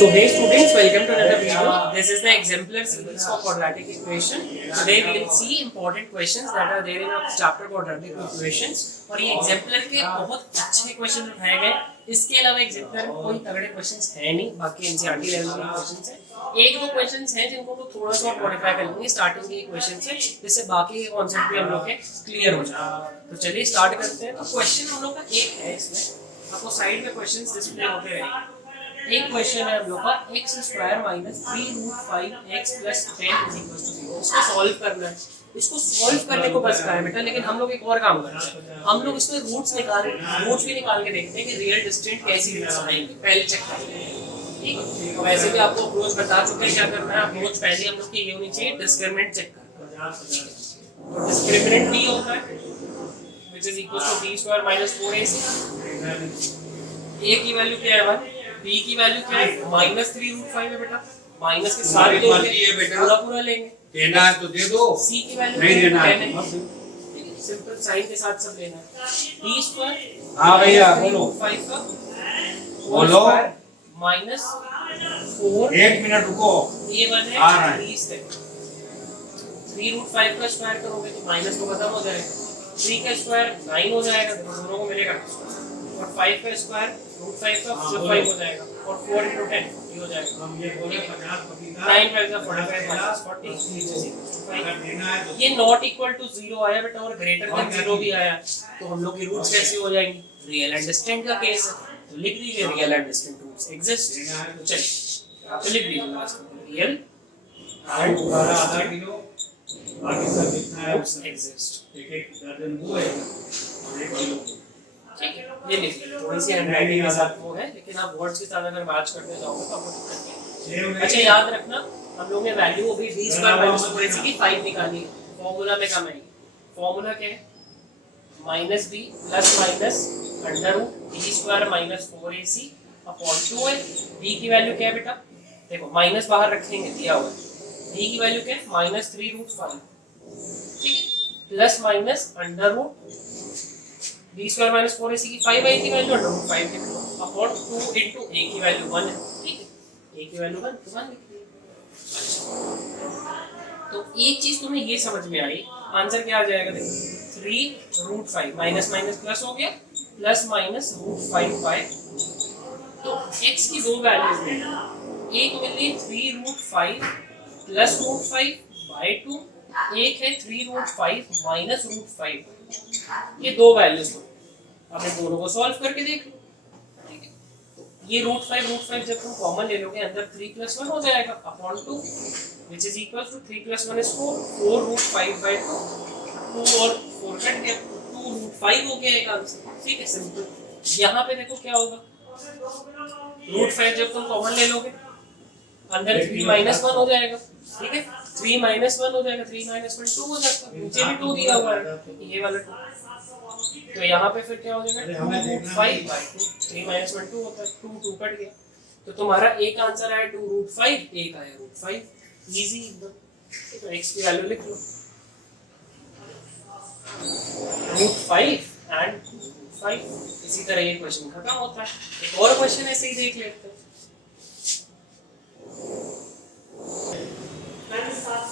So hey students, welcome to another video. This is the exemplar series for quadratic equation. Today we will see important questions that are there in our chapter quadratic equations. और ये exemplar के बहुत अच्छे question उठाए गए. इसके अलावा exemplar में कोई तगड़े क्वेश्चंस है नहीं, बाकी NCERT लेवल के क्वेश्चंस हैं. एक दो क्वेश्चंस हैं जिनको तो थोड़ा सा मॉडिफाई कर लेंगे स्टार्टिंग के क्वेश्चन से, जिससे बाकी के कॉन्सेप्ट भी हम लोग के क्लियर हो जाए. तो चलिए स्टार्ट करते हैं. तो क्वेश्चन हम लोग का एक है, इसमें आपको साइड में क्वेश्चंस डिस्प्ले होते रहेंगे. एक क्वेश्चन है हम लोग का x square minus 3√5x plus 10 is equal to 0. इसको सॉल्व करना है. इसको सॉल्व करने को बस का है बेटा, लेकिन हम लोग एक और काम करते हैं. हम लोग इसमें रूट्स भी निकाल के देखते हैं कि रियल डिस्टेंट कैसी रूट्स आएंगी, पहले चेक करते हैं. ठीक है, तो वैसे भी आपको अप्रोच बता चुके हैं क्या करना है. अप्रोच पहले हम लोग की ये होनी चाहिए, डिस्क्रिमिनेंट चेक करना. तो डिस्क्रिमिनेंट b होता है which is equal to b square minus 4ac. a की वैल्यू क्या है 1, b की वैल्यू क्या है माइनस 3√5 है बेटा. माइनस के साथ पूरा लेंगे. देना है तो दे दो, c की वैल्यू नहीं देना है सिंपल साइन के साथ सब लेना है. b स्क्वायर हाँ भैया बोलो 5 का बोलो माइनस 4. एक मिनट रुको, ये बन आ रहा है है. 30 तक. 3√5 का स्क्वायर करोगे तो माइनस तो खत्म हो जाएगा. 3 का स्क्वायर 9 हो जाएगा, दोनों को मिलेगा. और 5 का स्क्वायर √5 का 5 हो जाएगा. और 4 into 10 ये हो जाएगा. 9 5 का 45 minus 40. ये नॉट इक्वल टू 0 आया बेटा, और ग्रेटर देन 0 भी आया. तो हम लोग की रूट्स कैसी हो जाएंगी, रियल एंड डिस्टेंट का केस है. तो लिख दीजिए real and distant roots exist. तो चलिए तो लिख दीजिए लास्ट में रियल एंड आधा किलो बाकी सब जितना है रूट्स एग्जिस्ट. एक एक दर्जन वो है और 1 किलो. ठीक है, ये लिखिए. थोड़ी सी हैंडराइटिंग के साथ वो है, लेकिन आप वर्ड्स के साथ अगर मैच करते जाओगे तो आपको दिक्कत नहीं है. अच्छा याद रखना, हम लोग ने वैल्यू अभी b स्क्वायर माइनस 4ac की 5 निकाली है. फॉर्मूला में कम आएगी. फॉर्मूला क्या है, minus b plus minus under root b square minus 4ac upon 2 है. b की वैल्यू क्या है बेटा, देखो माइनस बाहर रखेंगे दिया हुआ है. b की वैल्यू क्या है माइनस 3√5. ठीक है, plus minus under root b square minus 4ac की 5 आई थी वैल्यू, अंडर रूट 5 लिख लो अपॉन 2 into a की वैल्यू 1 है. ठीक है, a की वैल्यू 1 तो 1 लिख दिया. तो एक चीज तुम्हें ये समझ में आई, आंसर क्या आ जाएगा देखो 3√5 माइनस माइनस प्लस हो गया, प्लस माइनस √5 बाय. तो x की दो वैल्यूज मिली. एक मिली 3√5 प्लस √5 बाय 2, एक है 3√5 माइनस √5. ये दो वैल्यूज हो, अब इन दोनों को सॉल्व करके देख लो. ठीक है, तो ये √5 जब तुम कॉमन ले लोगे अंदर 3 + 1 हो जाएगा upon 2 which is equal to 3 + 1 is 4. 4√5/2 2 और 4 कट गया, 2√5 हो गया एक आंसर. ठीक है, सिंपल. यहाँ पे देखो क्या होगा, √5 जब तुम कॉमन ले लोगे अंदर 3 - 1 हो जाएगा. ठीक है, 3 - 1 हो जाएगा, 3 - 1 2 हो जाएगा. नीचे भी 2 दिया हुआ है, ये वाला 2. तो यहाँ पे फिर क्या हो जाएगा 2√5/2. 3 - 1 2 होता है, 2 कट गया. तो तुम्हारा एक आंसर आया 2√5, एक आया √5. इजी एकदम. तो x की वैल्यू लिख लो √5 एंड √5. इसी तरह ये क्वेश्चन खत्म होता है. एक और क्वेश्चन ऐसे ही देख लेते हैं.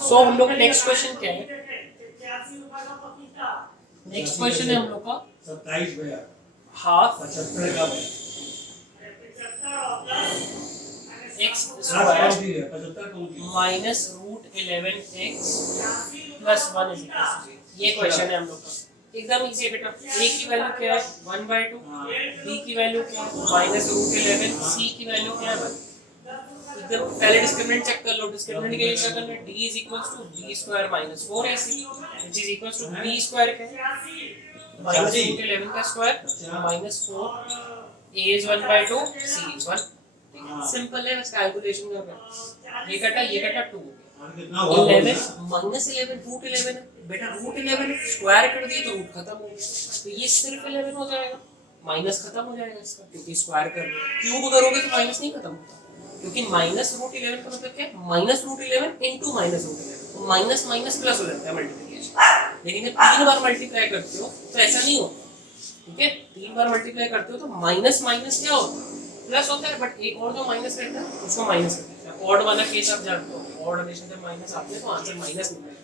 सो हम लोग का नेक्स्ट क्वेश्चन क्या है, नेक्स्ट क्वेश्चन है हम लोग का 27 भैया हाफ 75 का x square 75 minus √11x plus 1 is equal to 0. ये क्वेश्चन है हम लोग का. एकदम इजी है बेटा. a की वैल्यू क्या है 1/2, b की वैल्यू क्या है माइनस √11, c की वैल्यू क्या है 1. एकदम पहले डिस्क्रिमिनेंट चेक कर लो. डिस्क्रिमिनेंट के लिए क्या करना है, d is equal to b square minus 4ac which is equal to b square क्या है माइनस √11 का square minus 4. a is 1/2, c is 1. Simple है, बस कैलकुलेशन करना. ये कटा 2 हो गया. 11 माइनस 11 √11 है बेटा. √11 स्क्वायर कर दिए तो रूट खत्म हो गया. तो ये सिर्फ 11 हो जाएगा, माइनस खत्म हो जाएगा इसका, क्योंकि स्क्वायर कर रहे हो. क्यूब करोगे तो माइनस नहीं खत्म होता, क्योंकि माइनस √11 का मतलब क्या है माइनस √11 इंटू माइनस √11. तो माइनस माइनस प्लस हो जाता है मल्टीप्लिकेशन. लेकिन जब 3 बार मल्टीप्लाई करते हो तो ऐसा नहीं होता. ठीक है, 3 बार मल्टीप्लाई करते हो तो माइनस माइनस क्या होता है प्लस होता है, बट एक और जो माइनस रहता है उसको माइनस कर देते हैं। ऑड वाला केस आप जानते हो, ऑड हमेशा जब माइनस आते हैं तो आंसर माइनस निकलेगा।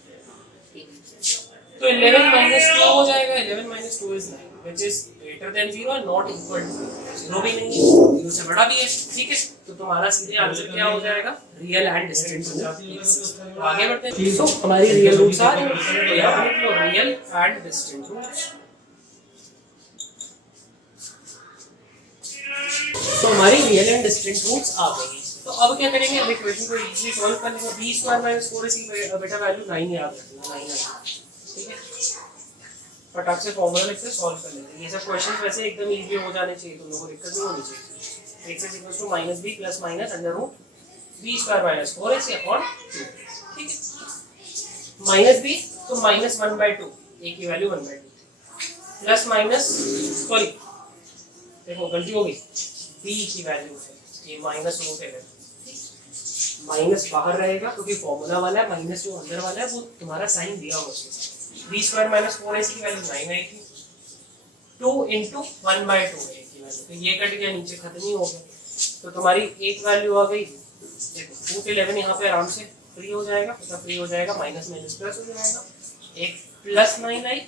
तो 11 माइनस 2 हो जाएगा, 11 minus 2 is 9 which is greater than 0 और नॉट इक्वल टू 0 भी नहीं है, 0 से बड़ा भी है, ठीक है। तो तुम्हारा सीधे आंसर क्या हो जाएगा, रियल एंड डिस्टिंक्ट रूट। आगे बढ़ते हैं। तो हमारी रियल रूट्स आ गए, तो यहाँ पे लिख लो रियल एंड डिस्टिंक्ट रूट्स। तो हमारी रियल एंड डिस्टिंक्ट रूट्स आ गई। तो अब क्या करेंगे, अब इक्वेशन को इजीली सॉल्व कर लेंगे। b स्क्वायर माइनस 4ac बेटा वैल्यू 9 याद रखना, 9 है, ठीक है। फटाक से फॉर्मूला लिख के सॉल्व कर लेते हैं। ये सब क्वेश्चंस वैसे एकदम इजी हो जाने चाहिए, तुम लोगों को दिक्कत नहीं होनी चाहिए। x is equal to minus b plus minus under root b square minus 4ac upon 2, ठीक है। माइनस b तो माइनस 1/2, a की वैल्यू 1/2 प्लस माइनस, सॉरी देखो गलती हो गई, b की वैल्यू है ये माइनस रूट है, माइनस बाहर रहेगा क्योंकि फॉर्मूला वाला है, माइनस जो अंदर वाला है वो तुम्हारा साइन दिया हुआ है। b स्क्वायर माइनस 4ac की वैल्यू 9 आई थी, 2 into 1/2 a की वैल्यू, तो ये कट गया नीचे, खत्म ही हो गया। तो तुम्हारी एक वैल्यू आ गई, देखो रूट 11 यहाँ पे आराम से फ्री हो जाएगा, मतलब फ्री हो जाएगा, माइनस माइनस प्लस हो जाएगा, एक प्लस 9 आई,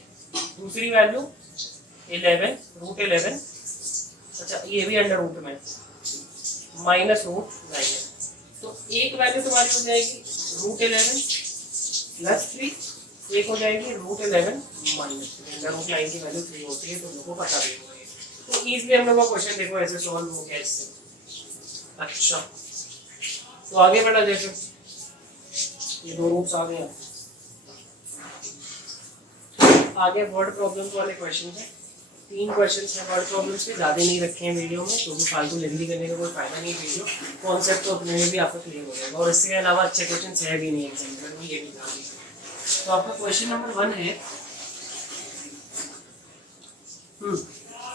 दूसरी वैल्यू 11 रूट 11, अच्छा ये भी अंडर रूट में माइनस रूट 9 है। तो एक वैल्यू तुम्हारी हो जाएगी रूट 11 प्लस 3, एक हो जाएगी रूट 11 माइनस 3। अंडर रूट 9 की वैल्यू 3 होती है, तो लोगों को पता भी होगा। तो इजीली हम लोग का क्वेश्चन देखो ऐसे सॉल्व हो गया इससे। अच्छा तो आगे बढ़ा जाए, ये दो रूट्स आ गए। आगे वर्ड प्रॉब्लम्स वाले क्वेश्चन है, 3 क्वेश्चंस हैं वर्ड प्रॉब्लम्स के, ज़्यादा नहीं रखे हैं वीडियो में क्योंकि फालतू लेंदी करने का कोई फायदा नहीं। वीडियो कॉन्सेप्ट तो अपने में भी आपको क्लियर हो जाएगा, और इसके अलावा अच्छे क्वेश्चंस है भी नहीं एग्जाम में, ये भी ध्यान दीजिए। तो आपका क्वेश्चन नंबर 1 है,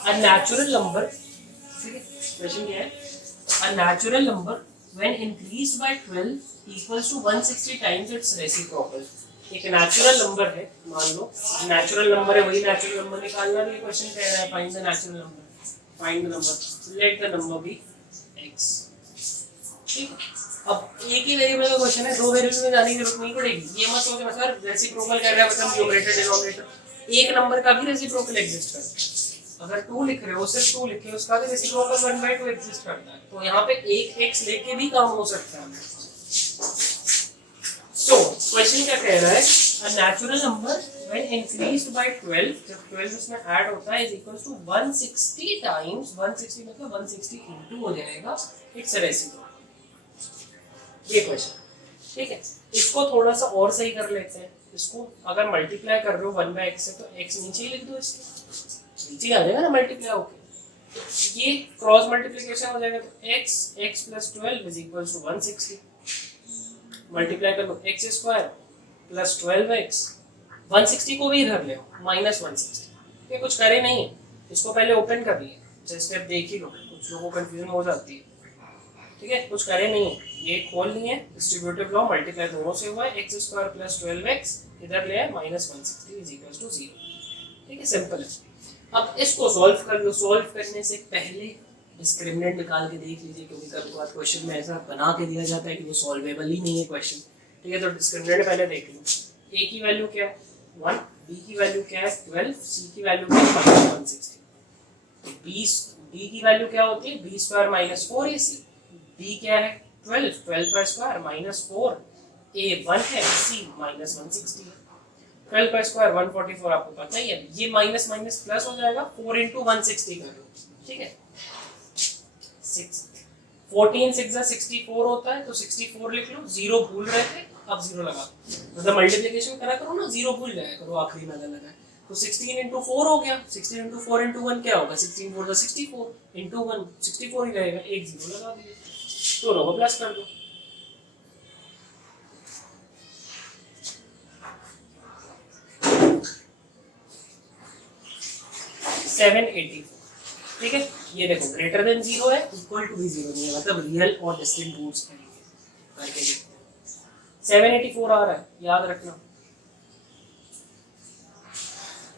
अ नेचुरल नंबर, ठीक है क्वेश्चन क्या है, a natural number when increased by 12 equals to 160 times its reciprocal. एक नेचुरल नंबर है, मान लो नेचुरल नंबर है, वही नेचुरल नंबर निकालना, भी क्वेश्चन कह रहा है find the natural number, find the number, let the number be x, ठीक है। अब एक ही वेरिएबल का क्वेश्चन है, दो वेरिएबल में जाने की जरूरत नहीं पड़ेगी। ये मत सोचो सर रेसिप्रोकल कह रहा है मतलब न्यूमरेटर डिनोमिनेटर, एक नंबर का भी रेसिप्रोकल एग्जिस्ट करता है। अगर 2 लिख रहे हो, सिर्फ 2 लिखे, उसका भी रेसिप्रोकल 1/2 एग्जिस्ट करता है। तो यहाँ पे एक x लेके भी काम हो सकता है। So, क्वेश्चन क्या कह रहा है, a natural number when increased by 12, जब 12 उसमें ऐड होता है is equals to 160 times, 160 मतलब 160 into हो जाएगा its reciprocal। ये क्वेश्चन, ठीक है। इसको थोड़ा सा और सही कर लेते हैं। इसको अगर मल्टीप्लाई कर रहे हो 1/x से, तो x नीचे ही लिख दो, इसके नीचे आ जाएगा ना मल्टीप्लाई होके। ये क्रॉस मल्टीप्लिकेशन हो जाएगा, तो x plus 12 is equals to 160, multiply कर लो x स्क्वायर प्लस 12x, 160 को भी इधर ले आओ माइनस 160। ये कुछ करे नहीं है, इसको पहले ओपन कर लिए, जस्ट स्टेप देख ही लो, कुछ लोगों को कंफ्यूजन हो जाती है, ठीक है। कुछ करे नहीं है, ये खोल नहीं है, डिस्ट्रीब्यूटिव लॉ मल्टीप्लाई दोनों से हुआ है, x स्क्वायर प्लस 12x इधर ले आए माइनस 160 इज इक्वल टू 0, ठीक है, सिंपल है। अब इसको सॉल्व कर लो। सॉल्व करने से पहले डिस्क्रिमिनेंट निकाल के देख लीजिए, क्योंकि कभी बार क्वेश्चन में ऐसा बना के दिया जाता है कि वो सॉल्वेबल ही नहीं है क्वेश्चन, ठीक है। तो डिस्क्रिमिनेंट पहले देख लो, a की वैल्यू क्या है 1, b की वैल्यू क्या है 12, c की वैल्यू क्या है माइनस 160। b की वैल्यू क्या होती है b square minus 4ac, b क्या है 12, 12 का स्क्वायर माइनस 4, a 1 है, c माइनस 160 है। 12 का स्क्वायर 144 आपको पता ही है, ये माइनस माइनस प्लस हो जाएगा, 4 into 160 कर लो, ठीक है। 14 6 64 होता है, तो 64 लिख लो, 0 भूल रहे थे अब 0 लगा, मतलब मल्टीप्लिकेशन करा करो ना, 0 भूल जाया करो आखिरी में अगर लगा, तो 16 into 4 हो गया, 16 into 4 into 1 क्या होगा, 16 4 64 into 1 64 ही रहेगा, एक 0 लगा दिए, दोनों को प्लस कर दो। ठीक है, ये देखो ग्रेटर देन 0 है, इक्वल टू भी 0 नहीं है, मतलब रियल और डिस्टिंक्ट रूट्स करके देखते हैं। 784 आ रहा है, याद रखना,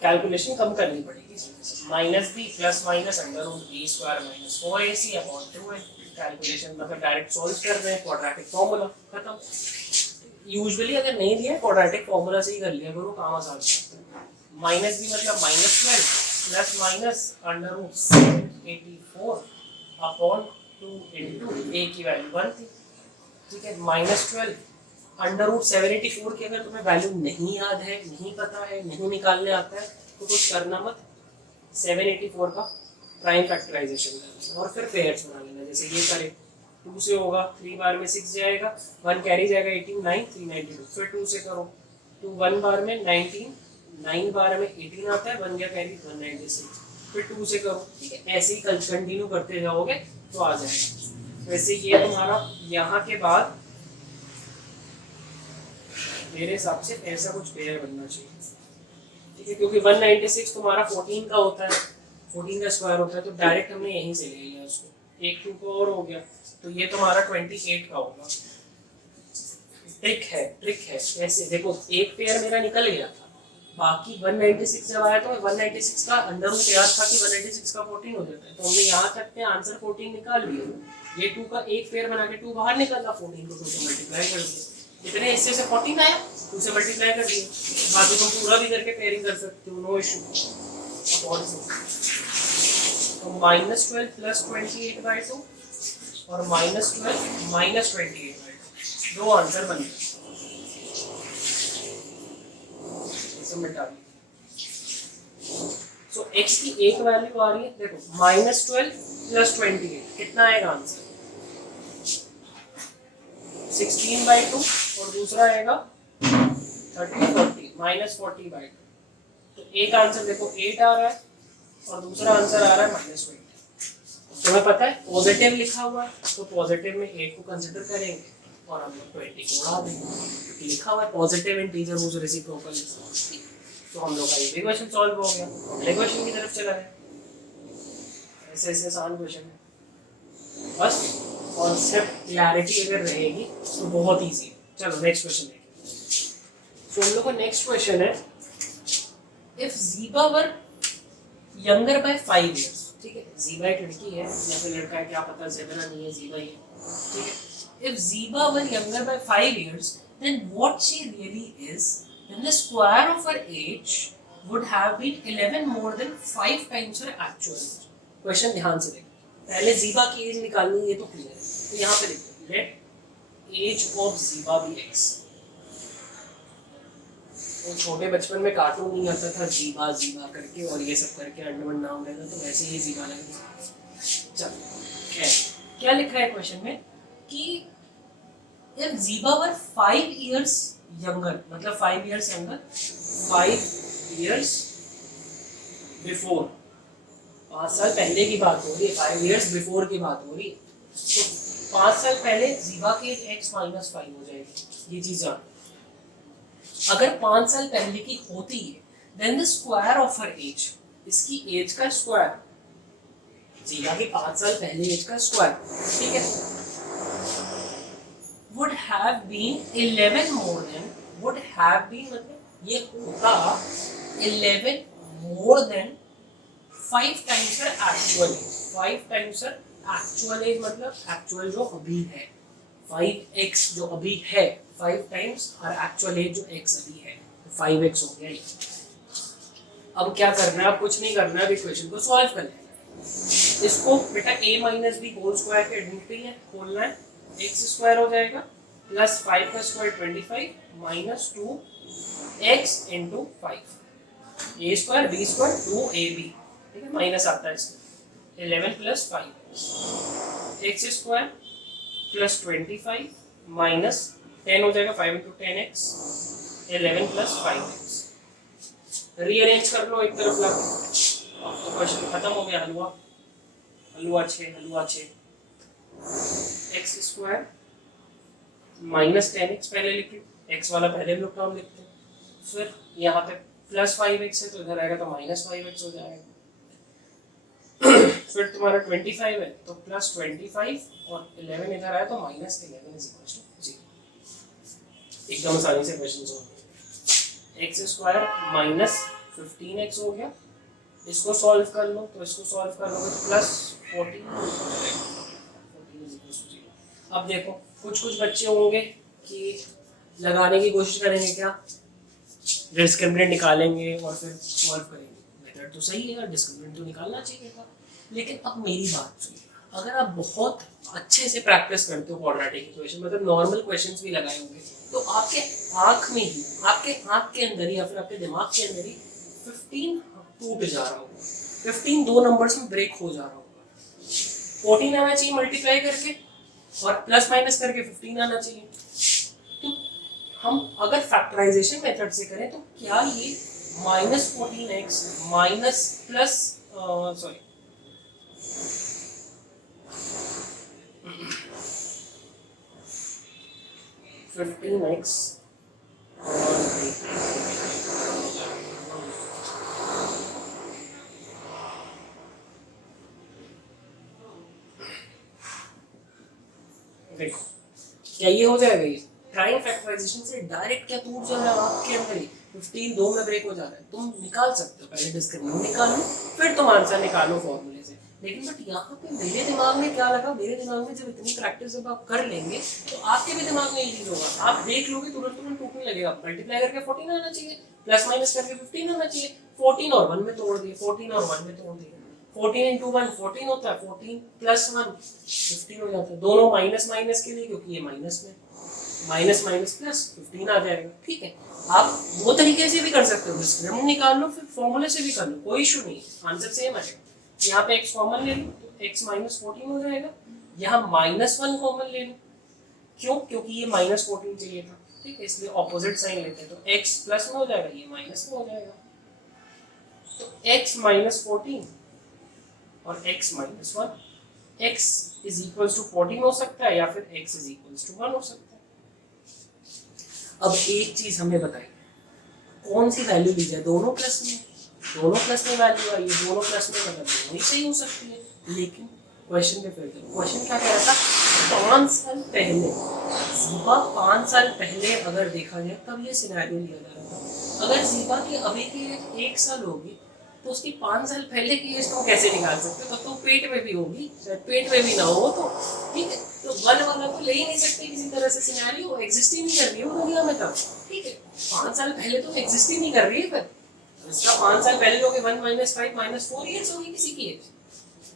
कैलकुलेशन कम करनी पड़ेगी इसमें से। Minus B plus minus under root B square minus 4ac upon 2a। Calculation मतलब डायरेक्ट सॉल्व कर रहे हैं, क्वाड्रेटिक फॉर्मूला खत्म। यूजुअली अगर नहीं दिया क्वाड्रेटिक फॉर्मूला से ही कर लिया करो, काम आसान है। माइनस बी मतलब minus 12 plus minus under root 784 upon 2 into A की वैल्यू 1 थी, ठीक है। माइनस 12 अंडर रूट 784 की अगर तुम्हें वैल्यू नहीं याद है, नहीं पता है, नहीं निकालने आता है तो कुछ करना मत, 784 का प्राइम फैक्टराइजेशन करना और फिर पेयर्स बना लेना। जैसे ये करें 2 से होगा, 3 बार में 6 जाएगा, 1 कैरी जाएगा 18 9 392, फिर 2 से करो 2 1 बार में 19, 9 बार में 18 आता है, 1 गया कैरी 196, फिर 2 से करो, ठीक है। ऐसे ही कंटिन्यू करते जाओगे तो आ जाएगा। वैसे ये तुम्हारा यहाँ के बाद मेरे हिसाब से ऐसा कुछ पेयर बनना चाहिए, ठीक है, क्योंकि 196 तुम्हारा 14 का होता है, 14 का स्क्वायर होता है, तो डायरेक्ट हमने यहीं से ले लिया उसको, एक 2 का और हो गया, तो ये तुम्हारा 28 का होगा। ट्रिक है ऐसे देखो, एक पेयर मेरा निकल गया था, बाकी 196 जब आया तो 196 का अंडर रूट याद था कि 196 का 14 हो जाता है, तो हमने यहाँ तक पे आंसर 14 निकाल लिया। ये 2 का एक पेयर बना के 2 बाहर निकला, 14 को 2 से मल्टीप्लाई कर दिया, इतने हिस्से से 14 आया, 2 से मल्टीप्लाई कर दिया, बाकी तुम पूरा भी करके पेयरिंग कर सकते हो, नो इशू। तो -12 प्लस 28/2 और -12 माइनस 28/2, दो आंसर बन गए। मिटा दी। सो x की एक वैल्यू आ रही है, देखो -12 प्लस 28 कितना आएगा आंसर 16/2 और दूसरा आएगा 30/40 -40/2। तो एक आंसर देखो 8 आ रहा है और दूसरा आंसर आ रहा है -20। तुम्हें पता है पॉजिटिव लिखा हुआ है तो पॉजिटिव में 8 को कंसीडर करेंगे और हम लोग 20 को उड़ा देंगे, क्योंकि लिखा हुआ है पॉजिटिव इंटीजर हुज रेसिप्रोकल। तो हम लोग का ये क्वेश्चन सॉल्व हो गया, अगले क्वेश्चन की तरफ चला गया। ऐसे ऐसे आसान क्वेश्चन है, बस कॉन्सेप्ट क्लैरिटी अगर रहेगी तो बहुत इजी है। चलो नेक्स्ट क्वेश्चन देखिए। तो हम लोग का नेक्स्ट क्वेश्चन है, if Zeeba were younger by 5 years, ठीक है, ज़ीबा एक लड़की है या फिर लड़का है क्या पता, ज़ेबरा नहीं है ज़ीबा ही है, ठीक है। If Zeeba were younger by 5 years, then what she really is, then the square of her age would have been 11 more than 5 times her actual age. Question ध्यान से देखो, पहले ज़ीबा की एज निकालनी है, ये तो क्लियर है। तो यहाँ पे देखो, let age of Zeeba be x। वो छोटे बचपन में कार्टून नहीं आता था ज़ीबा ज़ीबा करके और ये सब करके अंडरवन नाम रहता, तो वैसे ही ज़ीबा लगेगा। चलो क्या लिखा है क्वेश्चन में कि if ज़ीबा वर 5 years younger, मतलब 5 years younger, 5 years before, 5 साल पहले की बात हो रही है, 5 years before की बात हो रही है, तो 5 साल पहले ज़ीबा की एज x - 5 हो जाएगी, ये चीज़ जान। अगर 5 साल पहले की होती है then the square of her age, इसकी एज का स्क्वायर, ज़ीबा की 5 साल पहले एज का स्क्वायर, ठीक है, would have been 11 more than, would have been मतलब ये होता 11 more than 5 times her actual age, 5 times her actual age मतलब actual जो अभी है, 5x जो अभी है, 5 times her actual age जो x अभी है, 5x हो गया ये। अब क्या करना है, अब कुछ नहीं करना है, इक्वेशन को सॉल्व कर लेना है। इसको बेटा a - b होल स्क्वायर के आइडेंटिटी है, खोलना है, x स्क्वायर हो जाएगा प्लस 5 का square 25 minus 2x into 5, a square b square 2ab, ठीक है, माइनस आता है इसका 11 plus 5 x square plus 25 minus 10 हो जाएगा 5 into 10x 11 plus 5x। Rearrange कर लो एक तरफ ला, तो क्वेश्चन खत्म हो गया। हलवा 6 x स्क्वायर माइनस 10x पहले लिखे, x वाला पहले हम लोग टर्म लिखते हैं, फिर यहाँ पे प्लस 5x है तो इधर आएगा तो माइनस 5x हो जाएगा, फिर तुम्हारा 25 है तो प्लस 25 और 11 इधर आया तो माइनस 11 इज इक्वल टू 0। एकदम आसानी से question solve. x square minus 15x हो गया इसको सॉल्व कर लो, तो इसको सॉल्व कर लोगे प्लस 14। अब देखो कुछ बच्चे होंगे कि लगाने की कोशिश करेंगे, क्या डिस्क्रिमिनेंट निकालेंगे और फिर सॉल्व करेंगे। मेथड तो सही है, डिस्क्रिमिनेंट तो निकालना चाहिए था। लेकिन अब मेरी बात सुनिए, अगर आप बहुत अच्छे से प्रैक्टिस करते हो क्वाड्रेटिक इक्वेशन, मतलब नॉर्मल क्वेश्चंस भी लगाए होंगे, तो आपके आँख में ही, आपके आँख के अंदर ही या फिर आपके दिमाग के अंदर ही 15 टूट जा रहा होगा, 15 दो नंबर्स में ब्रेक हो जा रहा होगा। 14 आना चाहिए मल्टीप्लाई करके और प्लस माइनस करके 15 आना चाहिए। तो हम अगर फैक्टराइजेशन मेथड से करें तो क्या ये -14x minus plus sorry 15x देखो क्या ये हो जाएगा, ये प्राइम फैक्टराइजेशन से डायरेक्ट क्या टूट जा रहा है आपके अंदर ही 15 दो में ब्रेक हो जा रहा है। तुम निकाल सकते हो, पहले डिस्क्रिमिनेंट निकालो फिर तुम आंसर निकालो फॉर्मूले से। लेकिन बट यहाँ पे मेरे दिमाग में क्या लगा, मेरे दिमाग में जब इतनी प्रैक्टिस जब आप कर लेंगे तो आपके भी दिमाग में ये चीज होगा, आप देख लोगे तुरंत तुरंत टूटने लगेगा। मल्टीप्लाई करके 14 आना चाहिए, प्लस माइनस करके 15 आना चाहिए। 14 और 1 में तोड़ दिए, 14 और 1 में तोड़ दिए, 14 into 1 14 होता है, 14 प्लस 1 15 हो जाता है। दोनों माइनस माइनस के लिए, क्योंकि ये माइनस में माइनस माइनस प्लस 15 आ जाएगा। ठीक है, आप वो तरीके से भी कर सकते हो, डिस्क्रिमिनेंट निकाल लो फिर फॉर्मूले से भी कर लो, कोई इशू नहीं है, आंसर सेम आएगा। यहाँ पे x कॉमन ले लो तो x माइनस 14 हो जाएगा, यहाँ -1 कॉमन ले लो, क्यों, क्योंकि ये -14 चाहिए था। ठीक है, इसलिए ऑपोजिट साइन लेते हैं, तो x प्लस में हो जाएगा, ये माइनस में हो जाएगा। तो x माइनस 14 और x minus 1, x is equal to 14 हो सकता है या फिर x इज इक्वल टू 1 हो सकता है। अब एक चीज हमें बताइए, कौन सी वैल्यू ली जाए, दोनों प्लस में वैल्यू आई है, दोनों प्लस में मतलब दोनों ही सही हो सकती है। लेकिन क्वेश्चन पे फिर क्वेश्चन क्या कह रहा था, 5 साल पहले, 5 साल पहले अगर देखा जाए तब ये सिनेरियो लिया जा रहा था। अगर जीबा की अभी की एज 1 साल होगी तो उसकी 5 साल पहले की एज तुम कैसे निकाल सकते हो, तब तो पेट में भी होगी, पेट में भी ना हो तो ठीक है। तो 1 वाला को ले ही नहीं सकते किसी तरह से, सिनेरियो एग्जिस्ट ही नहीं कर रही है दुनिया में तब। ठीक है, 5 साल पहले तो एग्जिस्ट ही नहीं कर रही है, फिर इसका 5 साल पहले लोगे 1 - 5 - 4 ईयर्स होगी किसी की एज,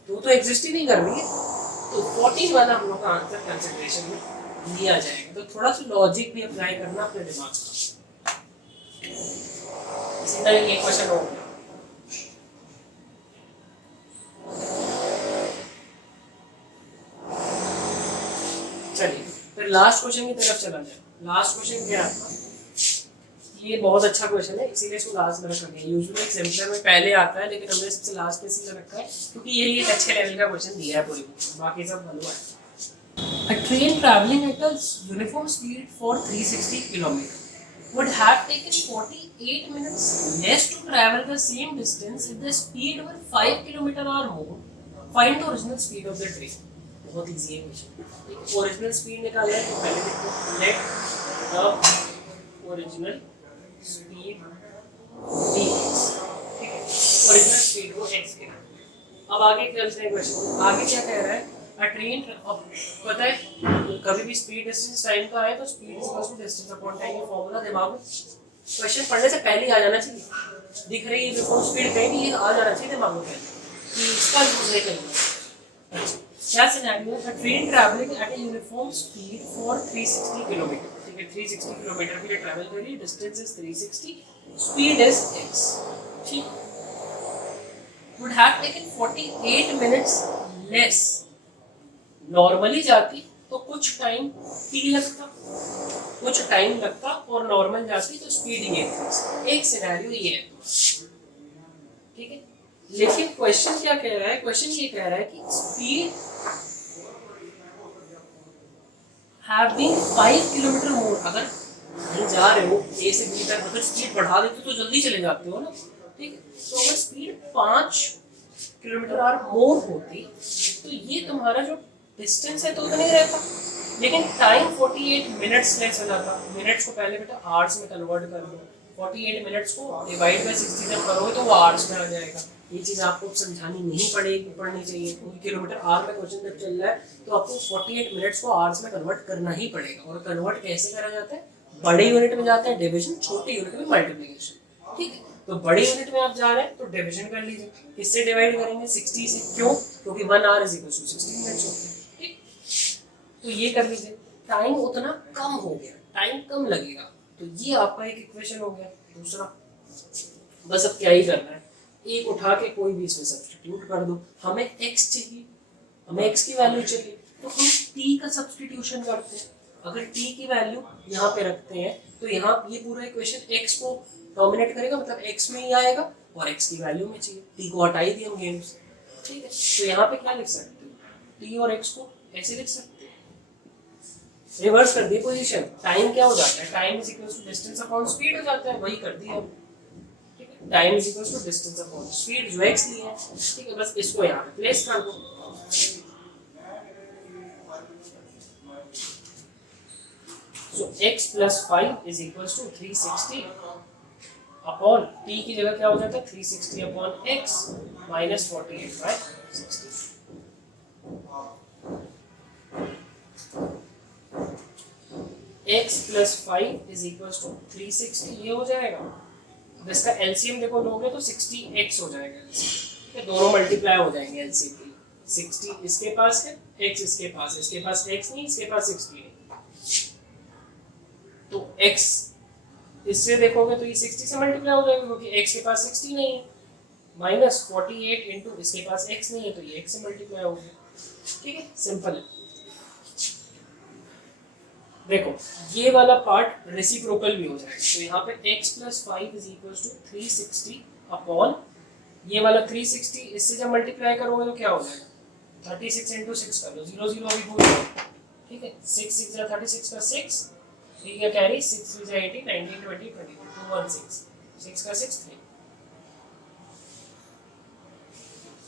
तो एग्जिस्ट ही नहीं कर रही है। तो 14 वाला हम लोग का आंसर कंसिडरेशन में लिया जाएगा। तो थोड़ा सा लॉजिक भी अप्लाई करना अपने दिमाग का। इसी तरह एक क्वेश्चन हो गया, चलिए फिर लास्ट क्वेश्चन की तरफ चला जाए। लास्ट क्वेश्चन क्या है, ये बहुत अच्छा क्वेश्चन है इसीलिए इसको लास्ट में रखा गया। यूजुअली एग्जाम्पलर में पहले आता है, लेकिन हमने सबसे लास्ट में इसलिए रखा है क्योंकि यही एक अच्छे लेवल का क्वेश्चन दिया है पूरी बुक में, बाकी सब भलो है। A train traveling at a uniform speed for 360 km would have taken 48 minutes less to travel the same distance if the speed were 5 km or more. Find the original speed of the train. बहुत easy है question. Original speed निकालना है तो पहले देखो, let the original speed be X. ठीक है, original speed को एक्स के। अब आगे चलते हैं क्वेश्चन, आगे क्या कह रहा है, अ ट्रेन, अब पता है कभी भी स्पीड डिस्टेंस टाइम का है तो speed is equal to distance upon time, ये फार्मूला दिमाग में क्वेश्चन पढ़ने से पहले ही आ जाना चाहिए। दिख रही है यूनिफॉर्म स्पीड कहीं भी, ये आ जाना चाहिए दिमाग में पहले कि इसका यूज नहीं करेंगे। क्या सिनेरियो है, train travelling eight a uniform speed for 360 kilometre. ठीक है, 360 किलोमीटर के लिए ट्रैवल करिए, distance is 360, speed is x। ठीक, would have taken 48 minutes less. Normally जाती तो कुछ टाइम t लगता, और नॉर्मल जाती तो स्पीड ये थी। एक सिनेरियो ये है, ठीक है। लेकिन क्वेश्चन क्या कह रहा है, क्वेश्चन ये कह रहा है कि स्पीड हैविंग 5 किलोमीटर मोर, अगर कहीं जा रहे हो ए से बी तक, अगर स्पीड बढ़ा देते तो जल्दी चले जाते हो ना। ठीक है, तो अगर स्पीड 5 किलोमीटर और मोर होती तो ये तुम्हारा जो डिस्टेंस है तो उतना ही रहता, लेकिन टाइम 48 मिनट्स लेस हो जाता। मिनट्स को पहले बेटा आवर्स में कन्वर्ट कर लो, 48 मिनट्स को डिवाइड बाय 60 जब करोगे तो वो आवर्स में आ जाएगा। ये चीज़ आपको समझानी नहीं पड़नी चाहिए, क्योंकि किलोमीटर आवर में क्वेश्चन जब चल रहा है तो आपको 48 मिनट्स को आवर्स में कन्वर्ट करना ही पड़ेगा। और कन्वर्ट कैसे करा जाता है, बड़े यूनिट में जाता है डिवीजन, छोटे यूनिट में मल्टीप्लिकेशन। ठीक है, तो बड़े यूनिट में आप जा रहे हैं तो डिवीजन कर लीजिए, किससे डिवाइड करेंगे 60 से, क्यों, क्योंकि 1 hour is equal to 60 minutes होते हैं। ठीक, तो ये कर लीजिए, टाइम उतना कम हो गया, टाइम कम लगेगा, तो ये आपका एक इक्वेशन हो गया। दूसरा, बस अब क्या ही करना है, एक उठा के कोई भी इसमें सब्स्टिट्यूट कर दो। हमें x चाहिए, हमें x की वैल्यू चाहिए, तो हम t का सब्स्टिट्यूशन करते हैं। अगर t की वैल्यू यहाँ पे रखते हैं तो यहाँ ये पूरा इक्वेशन x को डोमिनेट करेगा, मतलब x में ही आएगा, और x की वैल्यू में चाहिए, t को हटा ही दिए हम गेम से। ठीक है, तो यहाँ पे क्या लिख सकते हो, t और x को ऐसे लिख सकते हो, रिवर्स कर दी पोजीशन। टाइम क्या हो जाता है, time is equal to distance upon speed हो जाता है, वही कर दिया हम। ठीक है, time is equal to distance upon speed जो x लिया है। ठीक है, बस इसको यहाँ पे प्लेस कर दो। So x plus 5 is equals to 360 upon t की जगह क्या हो जाता है 360 upon x minus 48 by 60। x plus 5 is equals to 360 ये हो जाएगा। अब इसका एलसीएम देखो लोगे तो 60x हो जाएगा। ठीक है, दोनों मल्टीप्लाई हो जाएंगे एलसीएम के, 60 इसके पास है, x इसके पास है, इसके पास x नहीं, इसके पास 60 नहीं, तो x इससे देखोगे तो ये 60 से मल्टीप्लाई हो जाएगा, क्योंकि x के पास 60 नहीं है, माइनस 48 इंटू इसके पास x नहीं है तो ये x से मल्टीप्लाई हो गया। ठीक है, सिंपल है। देखो ये वाला पार्ट रेसिप्रोकल भी हो जाएगा, तो यहाँ पे x plus 5 is equals to 360 upon ये वाला 360, इससे जब मल्टीप्लाई करोगे तो क्या हो जाएगा 36 इंटू 6 कर लो, 0 0 अभी भूल जाओ। ठीक है, 6 6 जा 36 का 6, 3 का कैरी, 6 3 जा 18, 19 20 22 216, 6 का 6 3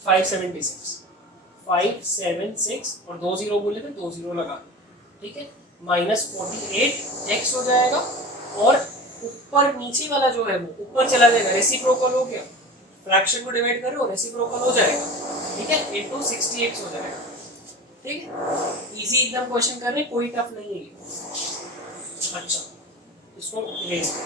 576 576 और 2 0 बोले थे, 2 0 लगा। ठीक है, माइनस 48x हो जाएगा, और ऊपर नीचे वाला जो है वो ऊपर चला जाएगा, रेसिप्रोकल हो गया, फ्रैक्शन को डिवाइड कर रहे हो रेसिप्रोकल हो जाएगा। ठीक है, इनटू 60x हो जाएगा। ठीक है, इजी एकदम क्वेश्चन कर रहे हैं, कोई टफ नहीं है ये। अच्छा, इसको इरेज कर,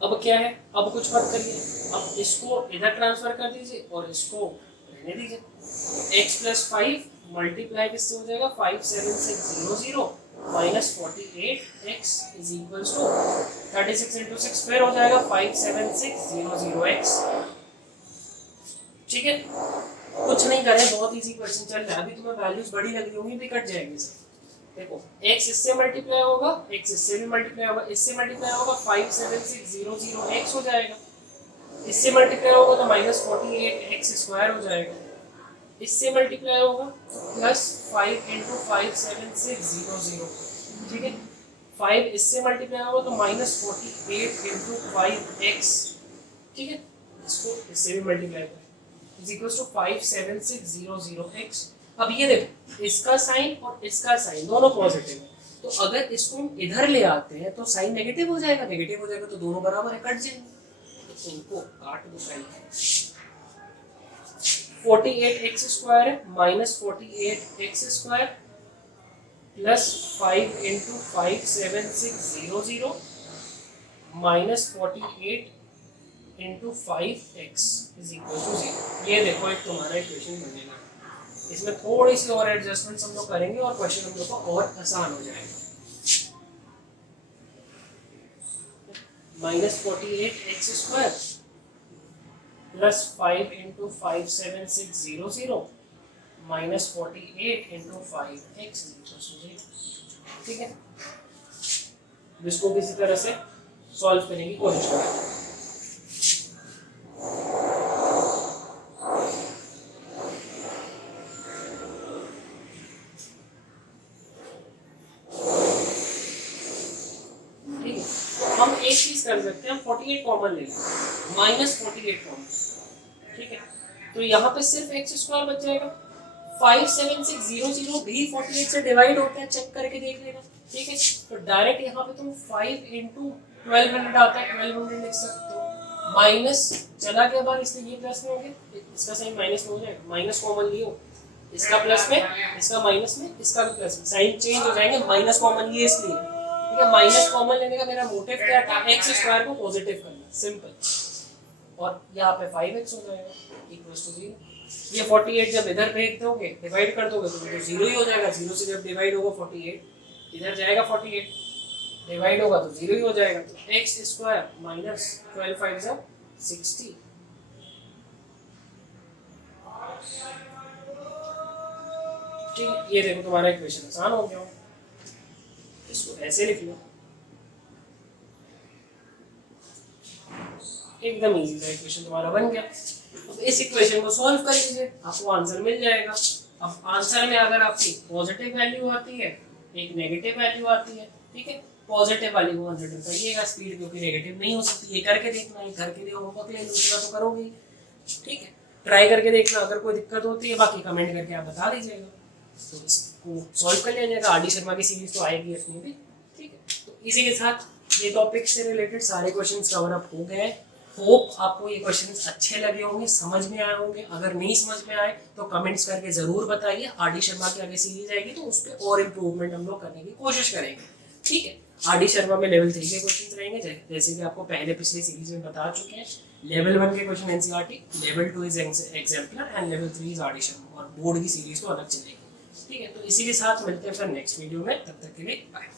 अब क्या है, अब कुछ मत करिए, अब इसको इधर ट्रांसफर कर दीजिए और इसको रहने दीजिए। x प्लस 5 मल्टीप्लाई किससे हो जाएगा 57600 minus 48x is equals to 36 into 6 फिर हो जाएगा 57600x। ठीक है, कुछ नहीं करें, बहुत इजी क्वेश्चन चल रहा है। अभी तुम्हें वैल्यूज बड़ी लग रही होंगी भी कट जाएंगे सब। देखो x इससे मल्टीप्लाई होगा, x इससे भी मल्टीप्लाई होगा, इससे मल्टीप्लाई होगा 57600x हो जाएगा, इससे मल्टीप्लाई होगा तो माइनस 48x स्क्वायर हो जाएगा, इससे मल्टीप्लाई होगा प्लस 5 इंटू 57600। ठीक है, 5 इससे मल्टीप्लाई होगा तो माइनस 48 इंटू 5x। ठीक है, इसको इससे भी मल्टीप्लाई करें इज इक्वल्स टू 57600x। अब ये देखो इसका साइन और इसका साइन दोनों पॉजिटिव है, तो अगर इसको हम इधर ले आते हैं तो साइन नेगेटिव हो जाएगा, नेगेटिव हो जाएगा तो दोनों बराबर है, कट जाएंगे, तो इनको काट दो पहले। 48x स्क्वायर है minus 48x square plus 5 into 57600 minus 48 into 5x is equal to 0। ये देखो एक तुम्हारा इक्वेशन बनेगा, इसमें थोड़ी सी और एडजस्टमेंट हम लोग करेंगे और क्वेश्चन हम लोग का और आसान हो जाएगा। Minus 48x square plus 5 into 57600 minus 48 into 5x। ठीक है, जिसको किसी तरह से सॉल्व करने की कोशिश करें। ठीक है, तो हम एक चीज कर सकते हैं, हम 48 कॉमन ले लें, माइनस 48 कॉमन। ठीक है, तो यहाँ पे सिर्फ x स्क्वायर बच जाएगा। 57600 भी 48 से डिवाइड होता है, चेक करके देख लेना। ठीक है। तो डायरेक्ट यहाँ पे तुम 5 इंटू 1200 आता है, 1200 लिख सकते हो। माइनस चला गया बार, इसलिए ये प्लस में हो गया, इसका साइन माइनस में हो जाएगा, माइनस कॉमन लियो, इसका प्लस में, इसका माइनस में, इसका भी प्लस में, साइन चेंज हो जाएंगे, माइनस कॉमन लिए इसलिए, ठीक है। माइनस कॉमन लेने का मेरा मोटिव क्या था, एक्स स्क्वायर को पॉजिटिव करना, सिंपल। और यहाँ पे 5x हो जाएगा इक्वल्स टू 0। ये 48 जब इधर भेज दोगे, डिवाइड कर दोगे तो 0 ही हो जाएगा। 0 से जब डिवाइड होगा 48, इधर जाएगा 48, डिवाइड होगा तो 0 ही हो जाएगा। तो एक्स स्क्वायर माइनस 12 5 जा 60। ठीक, ये देखो तुम्हारा इक्वेशन आसान हो गया, इसको ऐसे लिख लो, एकदम इजी सा इक्वेशन तुम्हारा बन गया। अब इस इक्वेशन को सॉल्व कर लीजिए, आपको आंसर मिल जाएगा। अब आंसर में अगर आपकी पॉजिटिव वैल्यू आती है, एक नेगेटिव वैल्यू आती है, ठीक है, पॉजिटिव वाली को 100 करिएगा स्पीड, क्योंकि नेगेटिव नहीं हो सकती। ये करके देखना है, करके देखो होमवर्क ले दूसरा तो करोगे, ठीक है, ट्राई करके देखना। अगर कोई दिक्कत होती है बाकी कमेंट करके आप बता दीजिएगा, तो इसको सॉल्व कर लिया जाएगा। आर डी शर्मा की सीरीज तो आएगी अपनी भी, ठीक है। तो इसी के साथ ये टॉपिक से रिलेटेड सारे क्वेश्चंस कवर अप हो गए। होप आपको ये क्वेश्चंस अच्छे लगे होंगे, समझ में आए होंगे। अगर नहीं समझ में आए तो कमेंट्स करके जरूर बताइए। आर डी शर्मा की आगे सीरीज आएगी तो उस पर और इम्प्रूवमेंट हम लोग करने की कोशिश करेंगे, ठीक है। आर डी शर्मा में लेवल 3 के क्वेश्चन रहेंगे, जैसे कि आपको पहले पिछले सीरीज में बता चुके हैं। लेवल 1 के question NCERT, level 2 is exemplar and level 3 is R D Sharma, और बोर्ड की सीरीज तो अलग चलेगी, ठीक है। तो इसी के साथ मिलते हैं फिर नेक्स्ट वीडियो में, तब तक के लिए बाय।